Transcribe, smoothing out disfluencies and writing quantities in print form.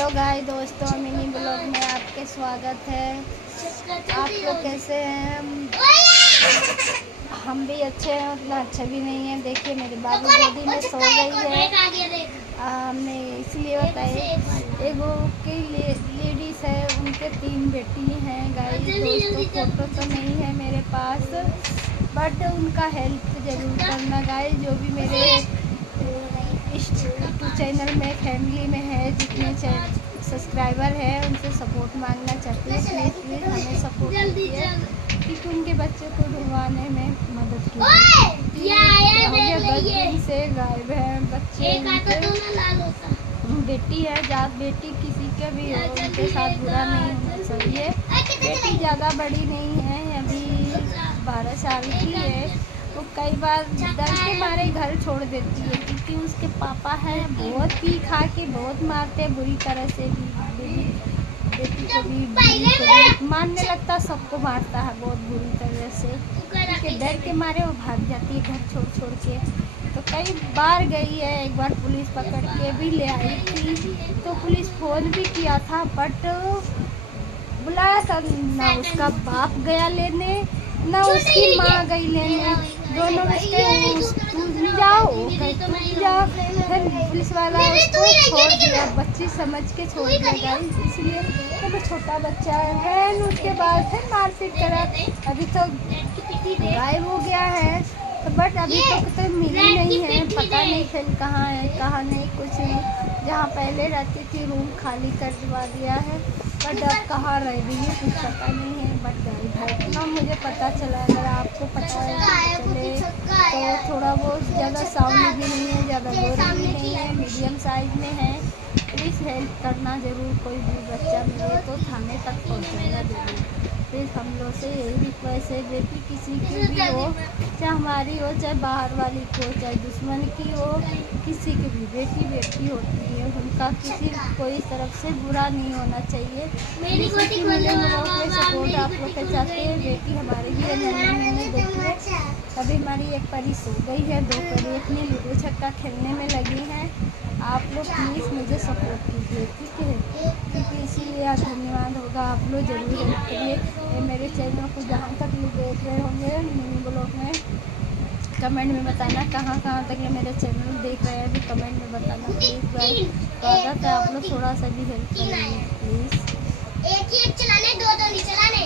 Hello guys दोस्तों, mini blog में आपके स्वागत है। आप लोग कैसे हैं? हम भी अच्छे हैं, उतना अच्छा भी नहीं है। देखिए मेरी बाबू गोदी में सो गई है। हमने इसलिए बताया, एगो की लेडीज़ है, उनके 3 बेटी हैं। गाइस दोस्तों, फोटो तो नहीं है मेरे पास, बट उनका हेल्प ज़रूर करना गाइस। जो भी मेरे इस चैनल में फैमिली में है, जितने सब्सक्राइबर है, उनसे सपोर्ट मांगना चाहती हूँ। प्लीज़ प्लीज़ हमें सपोर्ट कीजिए, क्योंकि उनके बच्चों को ढूंढवाने में मदद कीजिए। हो गया 10 दिन से गायब है बच्चे। बेटी है, जात बेटी किसी के भी हो, उनके साथ बुरा नहीं होना चाहिए। बेटी ज़्यादा बड़ी नहीं है, अभी 12 साल की है। वो कई बार डर के मारे घर छोड़ देती है, क्योंकि उसके पापा है बहुत पी खा के बहुत मारते हैं बुरी तरह से। बेटी को भी मारने लगता, सबको मारता है बहुत बुरी तरह से। उसके डर के मारे वो भाग जाती है घर छोड़ छोड़ के। तो कई बार गई है, एक बार पुलिस पकड़ के भी ले आई थी, तो पुलिस फोन भी किया था, बट बुलाया था ना। उसका बाप गया लेने, ना उसकी माँ गई लेने। दोनों में जाओ, फिर पुलिस वाला उसको छोड़ दिया, बच्ची समझ के छोड़ दिया गाइस। इसलिए तो छोटा बच्चा है, उसके बाद फिर मारपीट करा। अभी तो गायब हो गया है, तो बट अभी तक तो मिली नहीं है। पता नहीं फिर कहाँ है कहाँ नहीं, कुछ नहीं। जहाँ पहले रहती थी रूम खाली करवा दिया है, बट अब कहाँ रह रही है कुछ पता नहीं है। बट गाइब है इतना मुझे पता चला। अगर आपको पता है तो चले, तो थोड़ा बहुत ज़्यादा साउंड भी नहीं है, ज़्यादा गोरा भी नहीं है, मीडियम साइज़ में है। प्लीज़ हेल्प करना ज़रूर। कोई भी बच्चा मिले तो थाने तक पहुँचाना ज़रूर। प्लीज़ हम लोग से यही रिक्वेस्ट है। बेटी किसी की भी हो, चाहे हमारी हो, चाहे बाहर वाली की हो, चाहे दुश्मन की हो, किसी की भी बेटी बेटी होती है। उनका किसी कोई तरफ से बुरा नहीं होना चाहिए। किसी मिले लोगों के सपोर्ट आप लोग के चाहते हैं। बेटी हमारी भी है। देखिए अभी हमारी एक परी सो गई है, 2 परी अपनी लूडो छक्का खेलने में लगी हैं। आप लोग प्लीज़ मुझे सपोर्ट कीजिए, ठीक है? क्योंकि इसीलिए धन्यवाद होगा, आप लोग ज़रूर हेल्प करिए। मेरे चैनल को जहाँ तक लोग देख रहे होंगे मिनी ब्लॉग में, कमेंट में बताना कहाँ कहाँ तक मेरे चैनल देख रहे हैं, भी कमेंट में बताना प्लीज़ गाइस। स्वागत है, आप लोग थोड़ा सा भी हेल्प करेंगे प्लीज़। एक ही चलाने, दो नहीं चलाने।